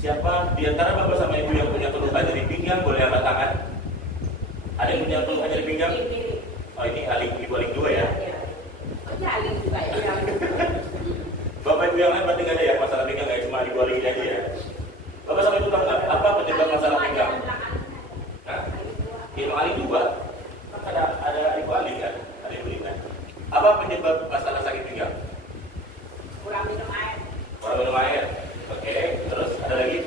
Siapa di antara bapak sama ibu yang punya keluhan nyeri pinggang boleh angkat tangan? Ada yang punya keluhan nyeri pinggang? Oh ini ibu aling dua ya? Iya, aling juga ya. Bapak ibu yang lain berarti nggak ada ya masalah pinggang, nggak cuma ibu aling aja ya? Bapak sama ibu tahu nggak apa penyebab masalah pinggang? Hah? Ibu aling dua? Kan ada ibu aling kan? Ada ibu aling kan? Apa penyebab masalah sakit pinggang? Kurang minum air. Kurang minum air. Oke, terus ada lagi?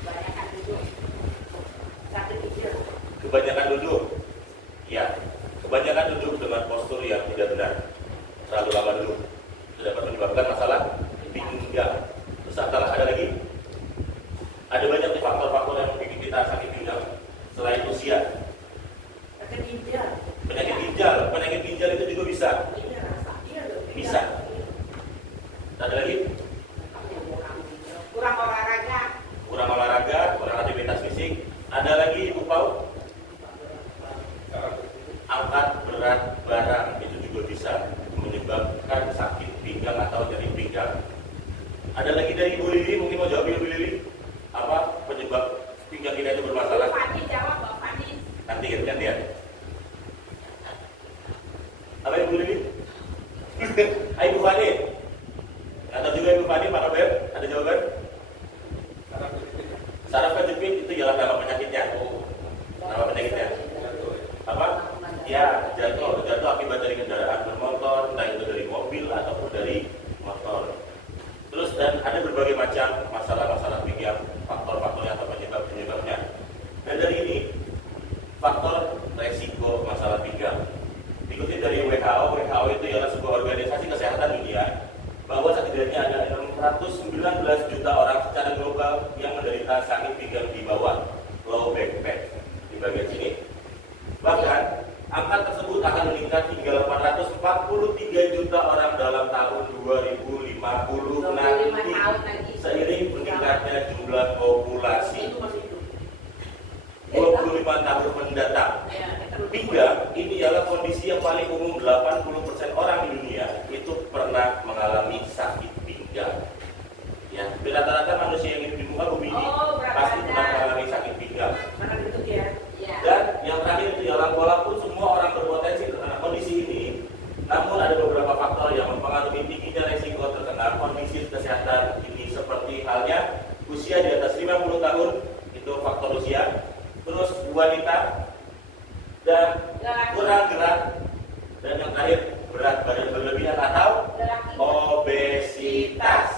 Kebanyakan duduk. Sakit tidur. Kebanyakan duduk. Ya, kebanyakan duduk dengan postur yang tidak benar. Terlalu lama duduk. Itu dapat menyebabkan masalah pinggang. Terus ada lagi? Ada banyak nih faktor-faktor yang bikin kita sakit pinggang. Selain usia. Sakit ginjal. Penyakit ginjal itu juga bisa. Bisa. Ada lagi? Kurang olahraga. Kurang aktivitas fisik. Ada lagi Ibu Pau? Angkat berat barang itu juga bisa menyebabkan sakit pinggang atau nyeri pinggang. Ada lagi dari Ibu Lili, mungkin mau jawab Ibu Lili? Apa penyebab pinggang kita itu bermasalah? Fani jawab, Mbak Fani. Nanti gantian. Apa Ibu Lili? Ibu Fani? Atau juga Ibu Fani, Pak Robert? Ada jawaban? Saraf kejepit itu ialah nama penyakitnya. Nama penyakitnya? Apa? Ya, jatuh akibat dari kendaraan bermotor, entah itu dari mobil ataupun dari motor. Terus dan ada berbagai macam masalah-masalah pinggang, faktor-faktornya atau penyebabnya. Dan dari ini faktor resiko masalah pinggang. Dikutip dari WHO itu ialah sebuah organisasi kesehatan dunia, bahwa setidaknya ada 619 juta orang secara global yang menderita sakit pinggang di bawah low back pain di bagian sini. Bahkan angka tersebut akan meningkat hingga 843 juta orang dalam tahun 2050 nanti seiring meningkatnya jumlah populasi 25 tahun mendatang. Pinggang ini adalah kondisi yang paling umum. 80% orang di dunia itu pernah mengalami sakit pinggang. Ya, rata-rata manusia yang hidup di muka bumi ini pasti pernah mengalami sakit pinggang. Dan yang terakhir itu ialah walaupun semua orang berpotensi terkena kondisi ini, namun ada beberapa faktor yang mempengaruhi tingginya resiko terkena kondisi kesehatan ini, seperti halnya usia di atas 50 tahun, itu faktor usia, terus wanita, dan kurang gerak, dan yang terakhir berat badan berlebihan atau obesitas.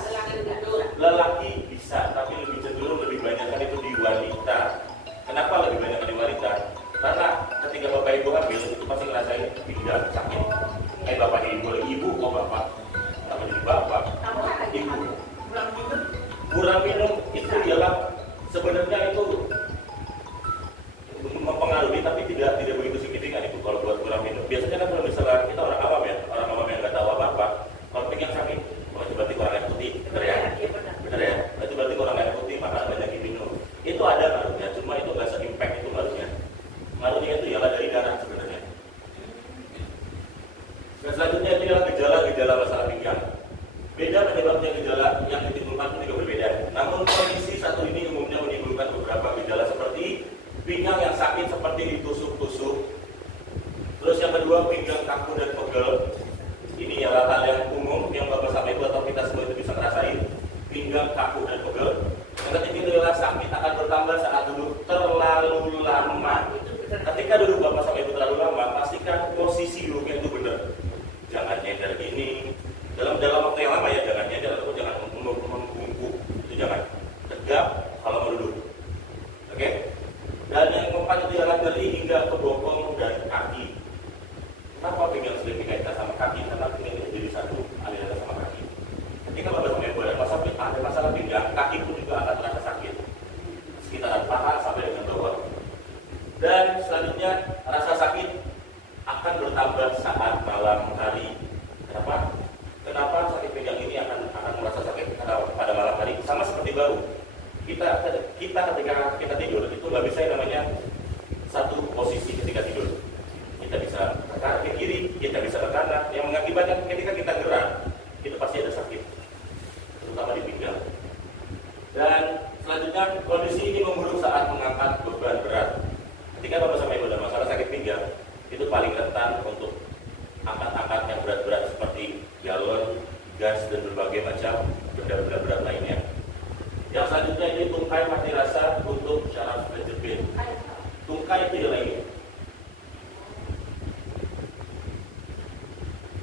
Lelaki bisa, tapi lebih cenderung lebih banyak kan itu di wanita. Kenapa lebih banyak di wanita? Karena ketika bapak ibu hamil itu pasti ngerasain pinggang sakit. Bapak ibu, oh bapak, sama jadi bapak, ibu. Kurang minum itu ialah sebenarnya itu mempengaruhi, tapi tidak begitu signifikan itu kalau buat kurang minum. Biasanya kan kalau misalnya kita orang awam yang nggak tahu apa-apa, kalau pinggang sakit, itu berarti kurang air putih, benar ya? Benar ya? Itu berarti kurang air putih, maka banyak minum. Itu ada ngaruhnya, cuma itu nggak se-impact itu ngaruhnya. Ngaruhnya itu ialah dari darah sebenarnya. Dan selanjutnya itu ialah gejala-gejala masalah pinggang. Beda penyebabnya gejala yang ditimbulkan pun juga berbeda. Namun kondisi satu ini umumnya menimbulkan beberapa gejala seperti pinggang yang sakit seperti ditusuk-tusuk. Terus yang kedua, pinggang kaku dan pegel. Ini adalah hal yang umum yang bapak sama ibu atau kita semua itu bisa ngerasain. Pinggang kaku dan pegel. Yang ketiga adalah sakit akan bertambah saat duduk terlalu lama. Ketika duduk bapak sama ibu terlalu lama, pastikan posisi duduknya itu benar. Jangan nyender gini. Dalam waktu yang lama ya, jangan nyender ataupun jangan membungkuk. Itu jangan. Tegap kalau mau duduk. Oke? Dan yang keempat itu adalah nyeri hingga ke bokong dan kaki. Kenapa pinggang sering dikaitkan sama kaki? Karena pinggang itu jadi satu aliran sama kaki. Ketika bapak sama ibu ada masalah pinggang, kaki pun juga akan terasa sakit. Sekitaran paha sampai dengan bawah. Dan selanjutnya rasa sakit akan bertambah saat malam hari. Kenapa sakit pinggang ini akan merasa sakit pada malam hari? Sama seperti baru. Kita ketika kita tidur itu nggak bisa yang namanya satu posisi ketika tidur. Kita bisa ke kiri, kita bisa ke kanan. Yang mengakibatkan ketika kita gerak itu pasti ada sakit, terutama di pinggang. Dan Selanjutnya, kondisi ini memburuk saat mengangkat beban berat. Ketika Bapak sama Ibu ada masalah sakit pinggang, itu paling rentan untuk angkat-angkat yang berat-berat seperti galon, gas, dan berbagai macam benda-benda berat lainnya. Yang selanjutnya ini tungkai mati rasa untuk syaraf kejepit. Tungkai itu ialah ini.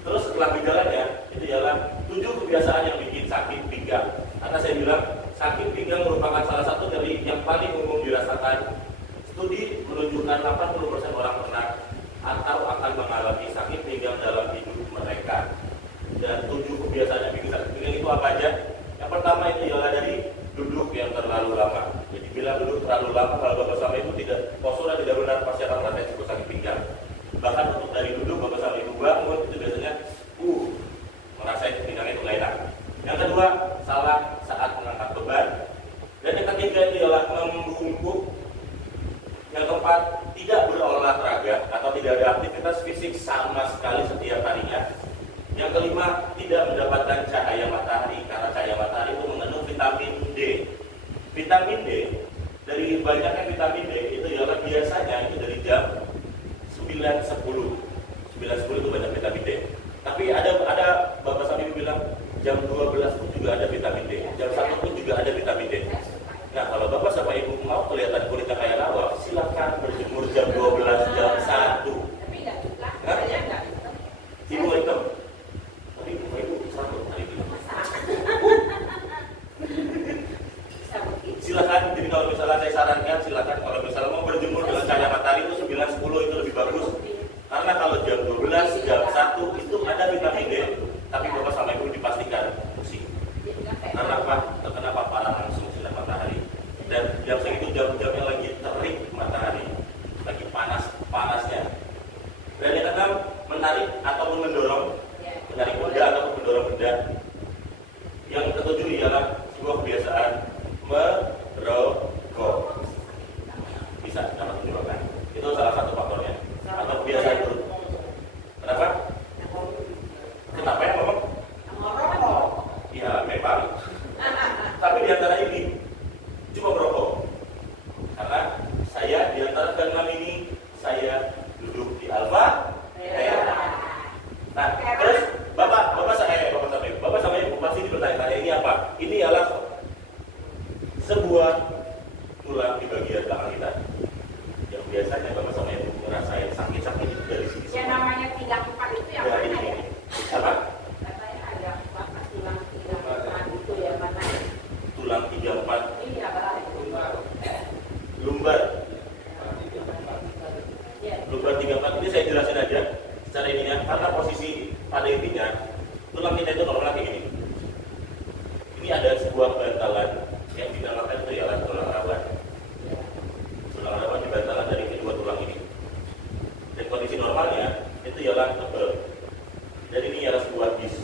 Terus setelah gejalanya, itu ialah 7 kebiasaan yang bikin sakit pinggang. Karena saya bilang, sakit pinggang merupakan salah satu dari yang paling umum dirasakan. Studi menunjukkan 80% orang pernah atau akan mengalami sakit pinggang dalam hidup mereka. Dan 7 kebiasaan yang bikin sakit pinggang itu apa aja? Yang pertama itu ialah dari duduk yang terlalu lama. Jadi bila duduk terlalu lama, kalau Bapak sama Ibu tidak, posturnya tidak benar, pasti akan merasakan sebuah sakit pinggang. Bahkan untuk dari duduk Bapak sama Ibu bangun itu biasanya merasakan pinggangnya itu nggak enak. Yang kedua, salah saat mengangkat beban. Dan yang ketiga itu ialah membungkuk. Yang keempat, tidak berolahraga atau tidak ada aktivitas fisik sama sekali setiap harinya. Yang kelima, tidak mendapatkan cahaya matahari karena cahaya matahari itu mengandung vitamin D. Vitamin D, dari banyaknya vitamin D itu ialah biasanya itu dari jam 9.10. 9.10 itu banyak vitamin D. Tapi ada Bapak sama Ibu bilang jam 12 pun juga ada vitamin D. Jam 1 pun juga ada vitamin D. Nah, kalau Bapak sama Ibu mau kelihatan kulitnya kayak lawak, silakan berjemur jam 12, jam 1. Tapi nggak suka, saya nggak hitam. Ibu hitam. Tapi Ibu satu hari ini. Silakan. Jadi kalau misalnya saya sarankan, silakan kalau misalnya mau berjemur dengan cahaya matahari itu 9.10 itu lebih bagus. Karena kalau jam 12, jam 1 itu ada vitamin D, tapi Bapak sama Ibu dipastikan pusing. Karena apa? Terkena paparan langsung sinar matahari. Dan jam segitu jam-jamnya lagi terik matahari, lagi panas-panasnya. Dan yang keenam, menarik ataupun mendorong, menarik benda ataupun mendorong benda. Yang ketujuh ialah sebuah kebiasaan merokok. Bisa dapat menyebabkan. Itu salah satu faktornya. Atau kebiasaan itu. Kenapa? Kenapa ya, Bapak? Merokok. Ya, memang. Tapi di antara ini cuma merokok. Karena saya di antara keenam ini saya duduk di Alfa. Nah, terus Bapak sama Ibu pasti bertanya-tanya ini apa? Ini adalah sebuah tulang di bagian belakang kita. Yang biasanya Bapak sama Ibu ngerasain sakit-sakit itu dari sini. Yang namanya 34 itu yang Dari mana sini. ya? Apa? Katanya ada apa tulang 34 itu ya mana? Tulang 34 Iya, Pak. lumbar. Iya. Lumbar 34 ini saya jelasin aja secara ininya, karena posisi pada intinya tulang kita itu normalnya kayak gini. Ini ada sebuah bantalan yang dinamakan itu ialah tulang rawan. Tulang rawan di bantalan dari kedua tulang ini. Dan kondisi normalnya itu ialah tebal. Dan ini ialah sebuah disc.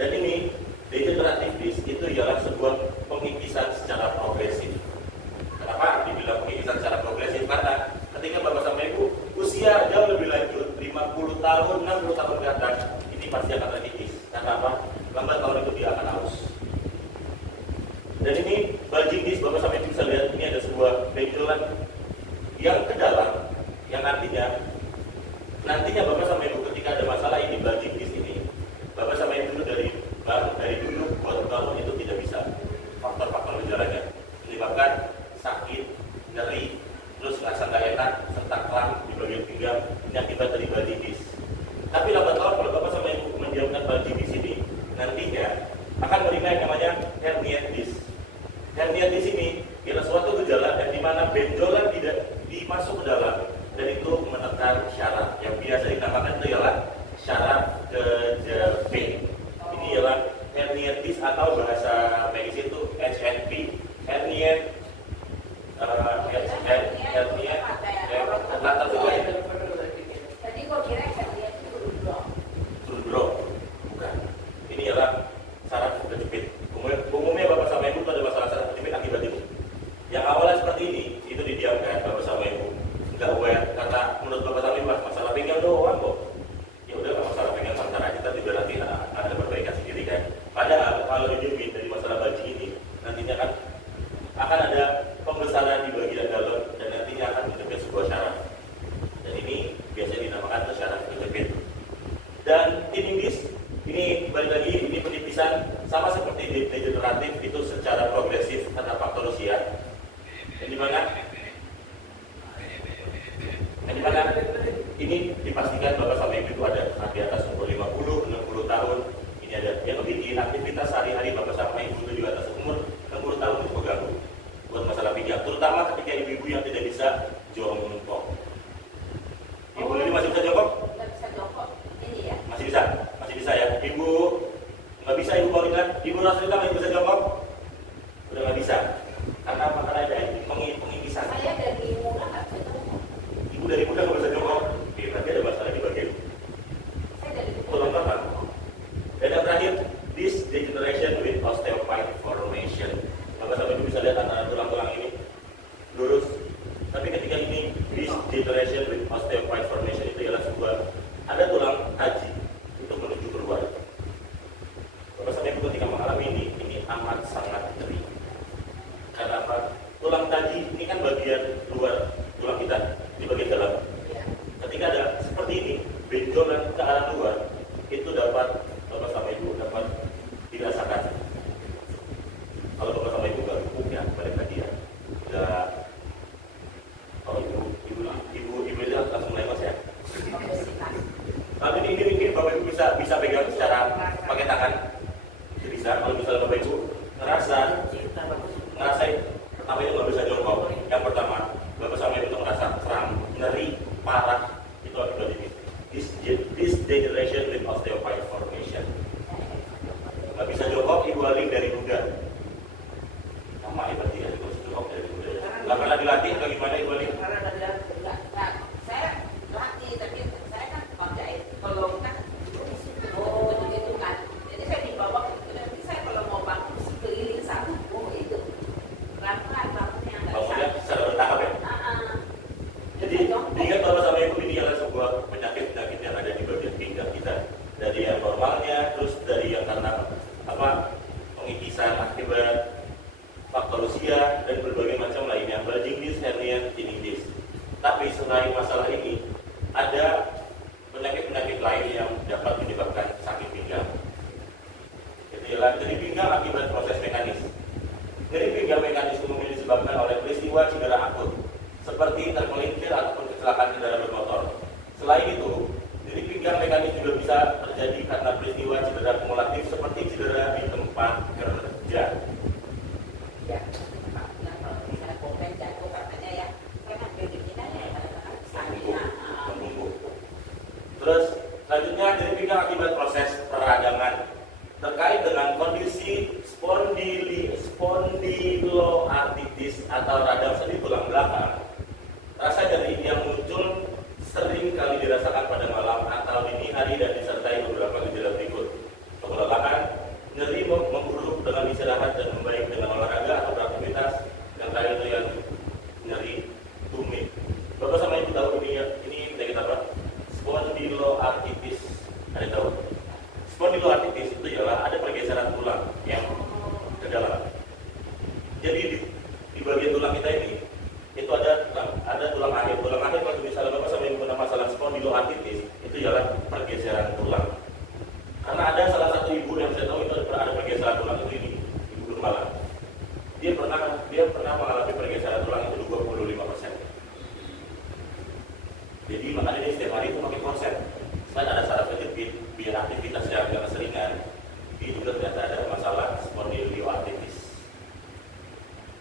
Dan ini degeneratif disc itu ialah sebuah pengikisan secara progresif. Kenapa dibilang pengikisan secara progresif? Karena ketika Bapak sama Ibu usia jauh lebih lanjut, 50 tahun, 60 tahun ke atas, ini pasti akan terkikis. Karena apa? Lambat tahun itu dia akan haus. Dan ini bulging disc, Bapak sama Ibu bisa lihat, ini ada sebuah benjolan yang ke dalam, yang artinya nantinya Bapak sama Ibu ketika ada masalah ini, bulging disc ini, Bapak sama Ibu dari dulu buat bangun itu tidak bisa. Faktor-faktor gejalanya menyebabkan sakit, nyeri, terus rasa nggak enak, serta kram di bagian pinggang, ini akibat dari bulging disc. Tapi lambat laun kalau Bapak sama Ibu mendiamkan bulging disc ini, nantinya akan menerima yang namanya hernia disc. Hernia disc ini ialah suatu gejala dan di mana benjolan tidak dimasuk ke dalam dan itu menekan syaraf yang biasa dinamakan itu ialah syaraf akan ada pembesaran di bagian dalam dan nantinya akan menjepit sebuah syaraf. Dan ini biasanya dinamakan syaraf kejepit. Dan tinnitus ini balik lagi, ini penipisan sama seperti degeneratif itu secara progresif karena faktor usia. Yang dimana ini dipastikan Bapak sama Ibu itu ada di atas umur 50, 60 tahun. Ini ada yang bikin aktivitas sehari-hari Bapak sama Ibu itu juga atas umur 60 tahun itu mengganggu buat masalah pinggang, terutama ketika ibu-ibu yang tidak bisa jongkok. Ibu ini masih bisa jongkok? Nggak bisa jongkok. Ini ya. Masih bisa ya. Ibu nggak bisa, Ibu Paulina, Ibu Rasulita masih bisa jongkok? Udah nggak bisa. Karena apa? Karena ada pengipisan. Saya dari muda nggak bisa jongkok. Ibu dari muda nggak bisa jongkok. Berarti ada masalah di bagian Saya dari tulang belakang. Dan yang terakhir, this degeneration with osteophyte formation. Bapak sampai bisa lihat antara tulang-tulang ini lurus. Tapi ketika ini this degeneration with osteophyte formation itu adalah sebuah ada tulang taji untuk menuju keluar. Bapak sampai ketika mengalami ini amat sangat nyeri. Karena apa? Tulang taji ini kan bagian luar tulang kita, di bagian dalam. Ketika ada seperti ini, benjolan ke arah luar, itu dapat Bapak sama Ibu dapat dirasakan. Kalau Bapak sama Ibu nggak dukung ya, balik lagi ya. Udah, kalau ibu itu langsung lewat ya. Tapi ini Bapak Ibu bisa pegang secara pakai tangan, itu bisa. Kalau misalnya Bapak Ibu ngerasain pertama itu nggak bisa jongkok. Yang pertama, Bapak sama Ibu itu ngerasa kram, nyeri, parah, itu akibat ini. This degeneration with osteophyte formation. Nggak bisa jongkok, Ibu Aling dari muda. Sama ya berarti ya, Ibu jongkok dari muda. Nggak pernah dilatih atau gimana Ibu Aling? Saya latih, tapi saya kan pakai kalau kan begitu kan. Jadi saya dibawa, nanti saya kalau mau bangun mesti keliling satu, itu pelan-pelan bangunnya nggak bisa. Bangunnya secara bertahap ya. Jadi ingat Bapak sama Ibu, ini adalah sebuah penyakit-penyakit yang ada di bagian pinggang kita. Dari yang normalnya, terus dari yang karena pengipisan akibat faktor usia dan berbagai macam lainnya, bulging disc, hernia, tinnitus. Tapi selain masalah ini, ada penyakit-penyakit lain yang dapat menyebabkan sakit pinggang. Jadi pinggang akibat proses mekanis. Jadi pinggang mekanis umumnya disebabkan oleh peristiwa cedera akut, seperti tergelincir ataupun kecelakaan kendaraan bermotor. Selain itu, jadi pinggang mekanis juga bisa terjadi karena peristiwa cedera kumulatif seperti cedera di tempat kerja. Ya, kalau misalnya komen jatuh katanya ya, saya kan begini-begini ya, Membungkuk. Terus selanjutnya jadi pinggang akibat proses peradangan terkait dengan kondisi spondyloartritis atau radang sendi tulang belakang. Rasa nyeri yang muncul sering kali dirasakan pada malam atau dini hari dan disertai beberapa gejala berikut: kelelahan, nyeri memburuk dengan istirahat dan membaik dengan olahraga atau beraktivitas. Yang terakhir itu yang nyeri tumit. Bapak sama Ibu tahu ini penyakit apa? Spondyloartritis. Ada yang tahu? Spondyloartritis itu ialah ada pergeseran tulang yang ke dalam. Jadi di bagian tulang kita ini itu ada tulang akhir. Tulang akhir kalau misalnya Bapak sama Ibu punya masalah spondyloartritis, itu ialah pergeseran tulang. Karena ada salah satu ibu yang saya tahu itu ada pergeseran tulang itu ini, Ibu Gembala. Dia pernah mengalami pergeseran tulang itu 25%. Jadi makanya dia setiap hari itu makin konsen. Selain ada saraf kejepit, biar aktivitas yang agak keseringan, dia juga ternyata ada masalah spondyloartritis.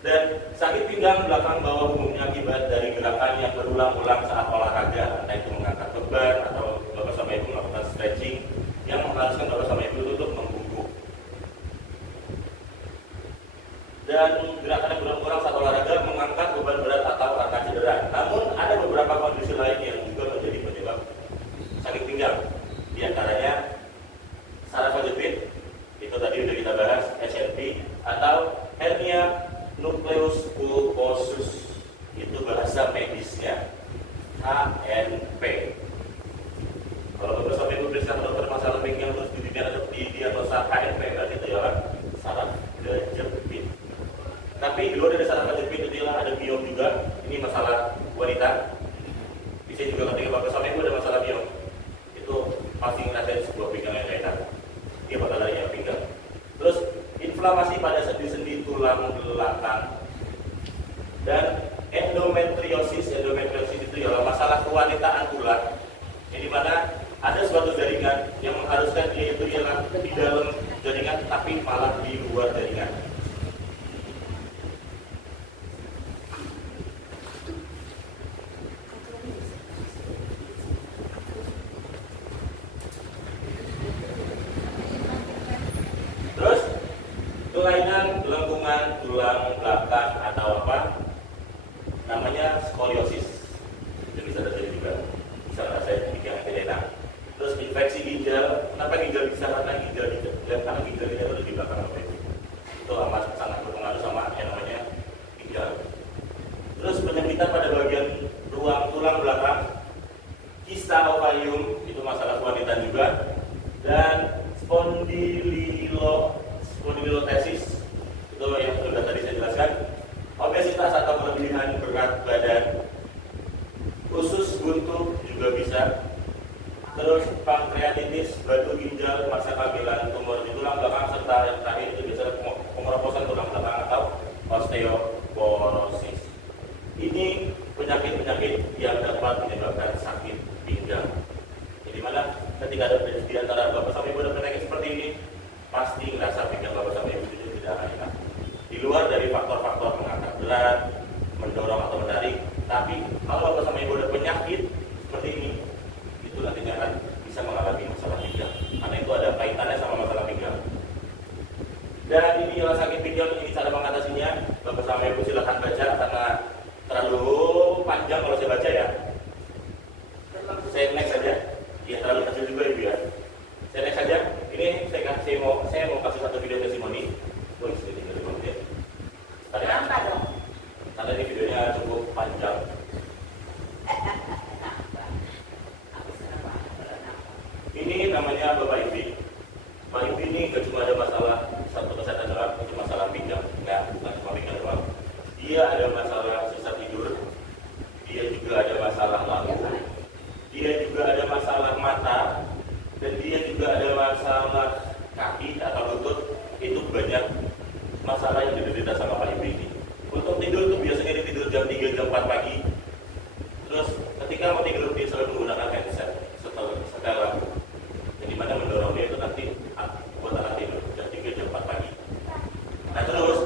Dan sakit pinggang belakang bawah umumnya akibat dari gerakan yang berulang-ulang saat olahraga, entah itu mengangkat beban atau Bapak sama Ibu melakukan stretching yang mengharuskan Bapak sama Ibu untuk membungkuk. Dan gerakan yang berulang-ulang saat olahraga mengangkat beban berat atau karena cedera. Namun ada beberapa kondisi lain yang juga menjadi penyebab sakit pinggang. Di antaranya saraf kejepit, itu tadi sudah kita bahas, SNP, atau hernia nucleus pulposus, itu bahasa medisnya HNP. Kalau Bapak sampai periksa dokter masalah pinggang terus didiagnosa HNP, berarti itu adalah saraf kejepit. Tapi di luar dari saraf kejepit itu ada biom juga. Ini masalah wanita. Bisa juga ketika bapak sama ibu ada masalah biom, itu pasti ngerasain sebuah pinggang yang enak. Dia bakal lari yang pinggang. Terus inflamasi pada sendi-sendi tulang belakang dan endometriosis itu adalah masalah kewanitaan tulang. Di mana ada suatu jaringan yang mengharuskan dia itu ialah di dalam jaringan tapi malah di luar jaringan. Terus kelainan gelengkungan tulang belakang atau apa namanya skoliosis itu bisa terjadi juga. Bisa ngerasain pinggang yang tidak enak. Terus infeksi ginjal, kenapa ginjal bisa? Karena ginjal itu ada di belakang apa itu amat sangat berpengaruh sama yang namanya ginjal. Terus penyempitan pada bagian ruang tulang belakang, kista ovarium itu masalah wanita juga, dan spondylolisthesis itu yang sudah tadi saya jelaskan, obesitas atau kelebihan berat badan, usus buntu juga bisa. Terus pankreatitis, batu ginjal, masa kehamilan, tumor di tulang belakang, serta yang terakhir itu biasanya pengeroposan tulang belakang atau osteoporosis. Ini penyakit-penyakit yang dapat menyebabkan sakit pinggang. Jadi mana ketika ada di antara bapak sama ibu ada penyakit seperti ini, pasti ngerasa pinggang bapak sama ibu itu tidak enak. Di luar dari faktor-faktor mengangkat berat, mendorong atau menarik, tapi kalau bapak sama ibu ada penyakit seperti ini, itu nantinya akan bisa mengalami masalah pinggang, karena itu ada kaitannya sama masalah pinggang. Dan ini adalah sakit pinggang, ini cara mengatasinya. Bapak sama ibu silahkan baca karena terlalu panjang kalau saya baca ya. Saya next saja. Ya terlalu kecil juga ibu ya. Saya next saja. Ini saya mau kasih satu video testimoni. Oh, ini tinggal 5 menit. Kenapa dong? Karena ini videonya cukup panjang. Ini namanya Bapak Ibi. Bapak Ibi ini gak cuma ada masalah satu kesehatan doang, itu masalah pinggang. Enggak, bukan cuma pinggang doang. Dia ada masalah susah tidur. Dia juga ada masalah lambung. Dia juga ada masalah mata. Dan dia juga ada masalah kaki atau lutut. Itu banyak masalah yang diderita sama Pak Ibi ini. Untuk tidur itu biasanya dia tidur jam 3, jam 4 pagi. Terus ketika mau tidur dia selalu menggunakan headset setelah di mana mendorong dia itu nanti buat anak tidur jam 3, jam 4 pagi. Nah terus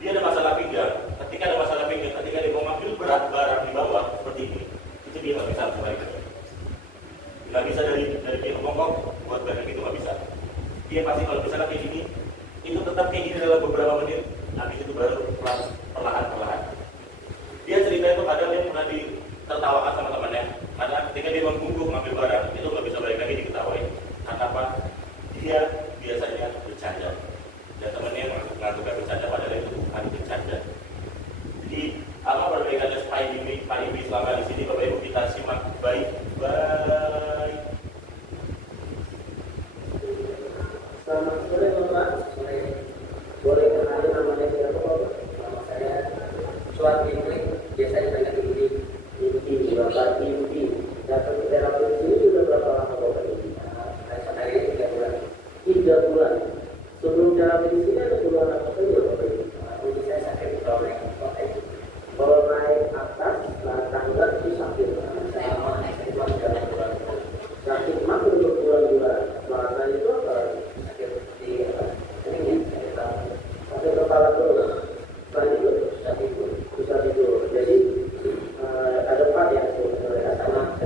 dia ada masalah pinggang. Ketika ada masalah pinggang, ketika dia mau ngambil berat barang di bawah seperti ini, itu dia nggak bisa sebaliknya. Nggak bisa dari dia ngomong buat barang itu nggak bisa. Dia pasti kalau misalnya kayak gini, itu tetap kayak gini dalam beberapa menit. Habis itu baru perlahan. Dia cerita itu kadang dia pernah ditertawakan sama temannya karena ketika dia membungkuk ngambil barang itu nggak bisa balik lagi diketawain. Karena apa? Dia biasanya bercanda dan temannya menganggap bercanda padahal itu bukan bercanda. Jadi apa perbedaan Pak Ibi selama di sini? Bapak Ibu kita simak baik-baik. Selamat sore Bapak. Boleh kenalin namanya siapa Bapak? Nama saya Suat Imlik, biasanya banyak Ibi, Bapak Ibi. Datang ke terapi di sini sudah berapa lama Bapak Ibi? Hari ini 3 bulan. 3 bulan. Sebelum terapi di sini ada keluhan apa saja Bapak Ibi? Jadi saya sakit kalau naik Bapak Ibi. Kalau naik atas, tangga itu sakit. Saya mau naik ke bulan. Sakit mah untuk bulan-bulan. Mana itu apa? Sakit di ini sakit kepala terus. Selain itu susah tidur. Jadi ada 4 ya sama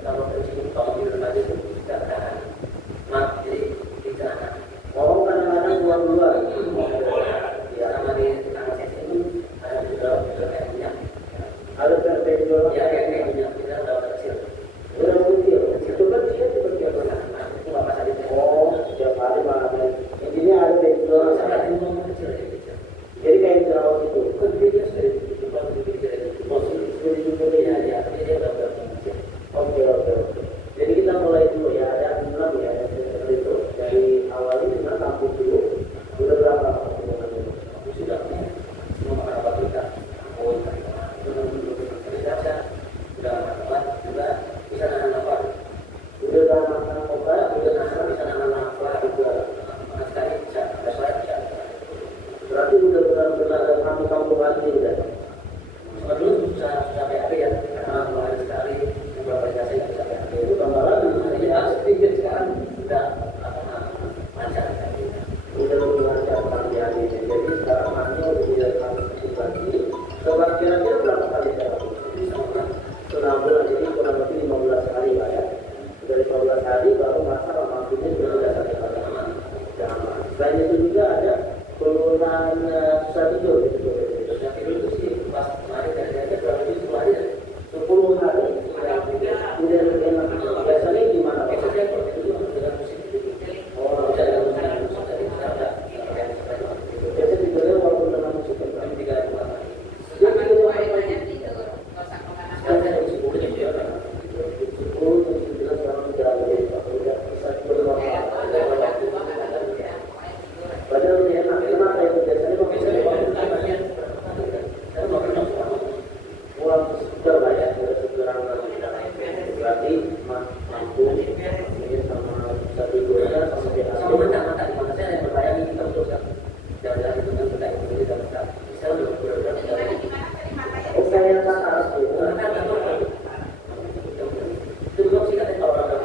sama prinsip kalau tidur tadi itu tidak tahan. Jadi tidak mau kadang-kadang buang-buang. Ya sama di tengah sini ada juga kayaknya ada terbentuk ya kayak punya kita ada kecil. Udah kecil. Itu kan dia seperti apa? Itu apa tadi? Oh, setiap hari malam. Intinya ada bentuk sama kecil. berarti udah benar-benar kampung-kampung lagi udah. Cuma dulu susah PHP ya, karena kemarin sekali beberapa jasa yang bisa PHP itu tambah lagi. Jadi harus pikir sekarang sudah lancar udah lebih lancar pengerjaan ini. Jadi sekarang hanya udah harus lagi. Setelah kira-kira berapa kali saya selama bulan, jadi kurang lebih 15 hari lah ya. Dari 15 hari baru masa waktunya sudah sampai pada aman. Selain itu juga ada penurunan susah tidur. Susah tidur itu sih pas kemarin kayaknya kurang lebih 10 hari ya. 10 hari udah lebih enak. Biasanya gimana? Biasanya kalau itu dengan musik. Oh, bisa dengan musik. Biasanya tidurnya walaupun dengan musik kan 3 hari. Sama dua banyak tidur, nggak usah kemana-mana. Padahal ini enak, kenapa ya? Biasanya uang segar lah ya, segar berarti mampu ini sama satu tidurnya sama dia sama mata di mana saya yang berbayang kita terus kan jalan-jalan itu kan kita ini dan kita bisa udah oke yang atas itu belum sih katanya kalau ada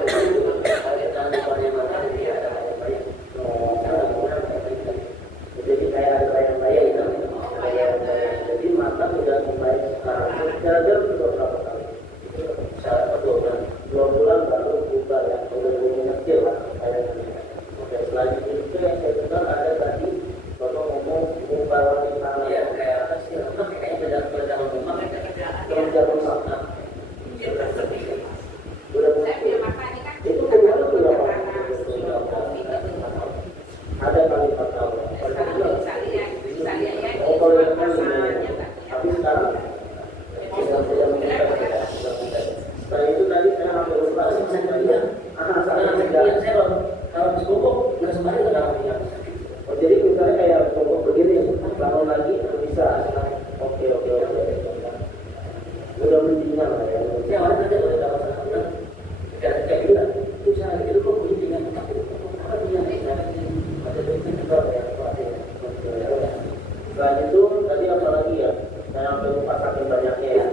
jangan lupa yang mana dia ada bayang. Jadi kayak ada bayang-bayang itu, jadi mata sudah mulai sekarang. Kira-kira sudah berapa kali? Saya 2 bulan baru buka ya, udah kecil lah kayaknya. Oke, selanjutnya itu yang saya dengar ada tadi bapak ngomong buka lagi tangan. Iya, kayak apa sih? Kayaknya beda rumah, kerja rumah. Udah itu keluar sudah ada kali 4 tahun. Oh, kalau yang tapi sekarang setelah itu tadi saya hampir lupa. Saya kalau di Bogor nggak sembari nggak ada. Oh, jadi misalnya kayak Bogor begini, bangun lagi bisa. Oke. Udah mendingan lah ya. Saya awalnya kerja udah dapat sana. Kayak gitu lah. Itu saya itu kok mendingan. Apa punya ada duit juga ya. Selain itu tadi apa lagi ya? Saya hampir lupa saking banyaknya ya.